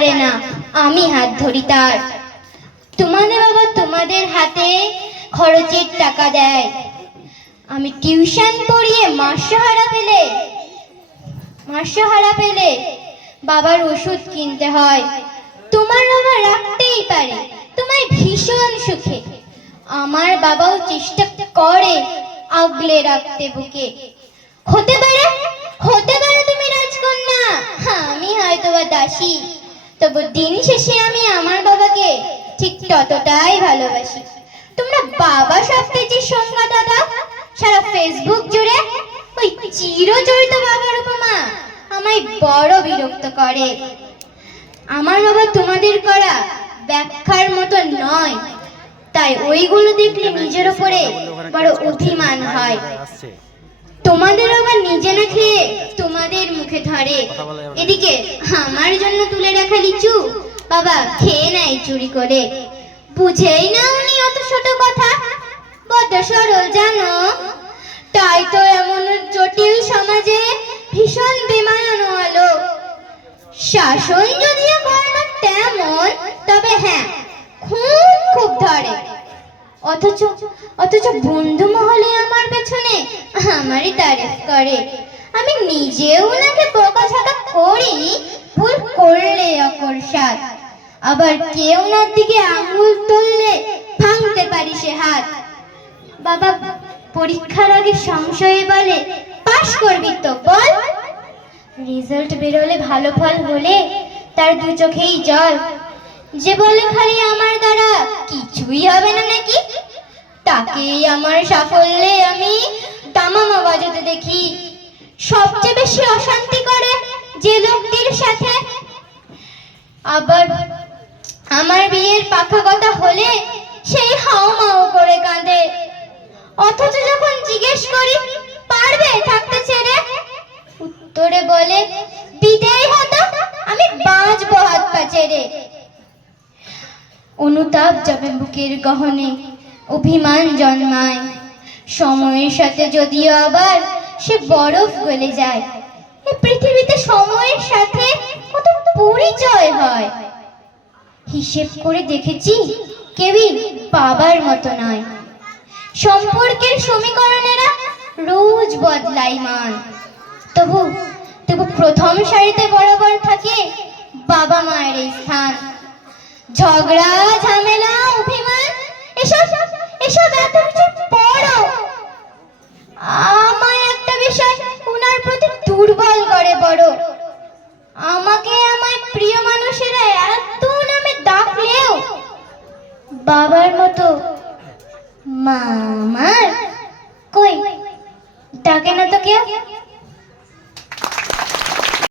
পারে না, আমি হাত ধরি তার। তোমাদের বাবা তোমাদের হাতে খরচের টাকা দেয়, আমি টিউশন পড়িয়ে মাসহারা পেলে বাবার ওষুধ কিনতে হয়। তোমার বাবা রাখতেই পারে তোমায় ভীষণ সুখে, আমার বাবাও চেষ্টা করে আগলে রাখতে বুকে। হতে পারে তুমি রাজকন্যা, আমি হয়তো বা দাসী, তবু দিন শেষে আমি আমার বাবাকে ঠিক ততটাই ভালোবাসি। তোমরা বাবা শব্দের সংজ্ঞা দাদা সারা ফেসবুক জুড়ে ওই চিরচরিত বাবার উপমা আমায় বড় বিরক্ত করে। আমার বাবা তোমাদের করা ব্যাখ্যার মতো নয়, তাই ওইগুলো দেখলে নিজের উপরে বড় অভিমান হয়। তোমাদের আবার নিজে না খেয়ে তোমাদের মুখে ধরে, এদিকে আমার জন্য তুলে রাখা লিচু বাবা খেয়ে নেয় চুরি করে। বুঝেই না উনি অত ছোট কথা, বড্ড সরল জানো, তাই তো এমন জটিল সমাজে ভীষণ বেমানানো হলো। শাসন যদিও করে না তেমন, তবে হ্যাঁ খুব ধরে। অথচ বন্ধু মহলে আমার পেছনে আমারই তারিফ করে। আমি নিজেও ওনাকে বকাঝকা করি ভুল করলে অকস্মাৎ, আবার কেউ ওনার দিকে আঙুল তুললে ভাঙতে পারি সে হাত। বাবা পরীক্ষার আগে সংশয়ে বলে, পাশ করবি তো বল। রেজাল্ট বেরোলে ভালো ফল হলে তার দু চোখেই জল। যে বলে খালি আমার দ্বারা কিছুই হবে না নাকি, তাকেই আমার সাফল্যে আমি দামামা বাজাতে দেখি। সবচেয়ে বেশি অশান্তি করে যে লোকটির সাথে, আবার আমার বিয়ের পাকা কথা হলে সেই হাউমাউ করে কাঁদে। অথচ যখন জিজ্ঞেস করি পারবে থাকতে ছেড়ে, উত্তরে বলে দিতেই হতো, আমি বাঁচবো হাত পা ছেড়ে। অনুতাপ যাবে বুকের গহনে, অভিমান জন্মায়, সময়ের সাথে যদিও আবার সে বরফ গলে যায়। এই পৃথিবীতে সময়ের সাথে কত পরিচয় হয়, হিসেব করে দেখেছি কেউই বাবার মতো নয়। সম্পর্কের সমীকরণেরা রোজ বদলায় মান, তবু প্রথম সারিতে বরাবর থাকে বাবা মায়ের এই স্থান। ঝগড়া ঝামেলা অভিমান এসব এত কিছু পড়ো, আমার একটা বিষয় ওনার প্রতি দুর্বল করে বড়। আমায় প্রিয় মানুষেরা এত নামে ডাকলেও বাবার মতো মামার কই ডাকে না তো কেউ।